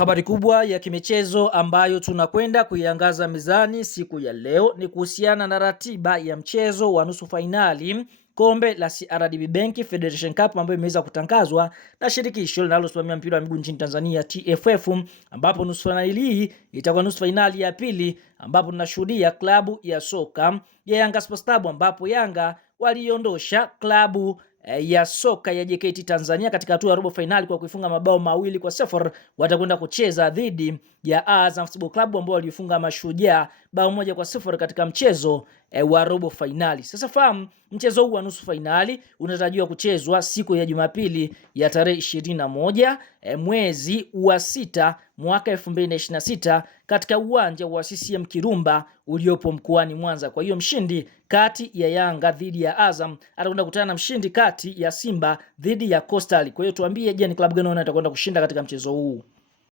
Habari kubwa ya kimichezo ambayo tunakwenda kuiangaza mezani siku ya leo ni kuhusiana na ratiba ya mchezo wa nusu fainali kombe la CRDB Bank Federation Cup ambayo imeweza kutangazwa na shirikisho linalosimamia mpira wa miguu nchini Tanzania TFF, ambapo nusu fainali hii itakuwa nusu fainali ya pili, ambapo tunashuhudia klabu ya soka ya Yanga Sports Club, ambapo Yanga waliondosha klabu ya soka ya JKT Tanzania katika hatua ya robo finali kwa kuifunga mabao 2-0. Watakwenda kucheza dhidi ya Azam Football Club ambao walifunga Mashujaa bao 1-0 katika mchezo wa robo finali. Sasa fahamu, mchezo huu wa nusu finali unatarajiwa kuchezwa siku ya Jumapili ya tarehe 21 mwezi wa 6 mwaka 2026 katika uwanja wa CCM Kirumba uliopo mkoani Mwanza. Kwa hiyo mshindi kati ya Yanga dhidi ya Azam atakwenda kukutana na mshindi kati ya Simba dhidi ya Coastal. Kwa hiyo tuambie, je, ni klabu gani unataka kwenda kushinda katika mchezo huu?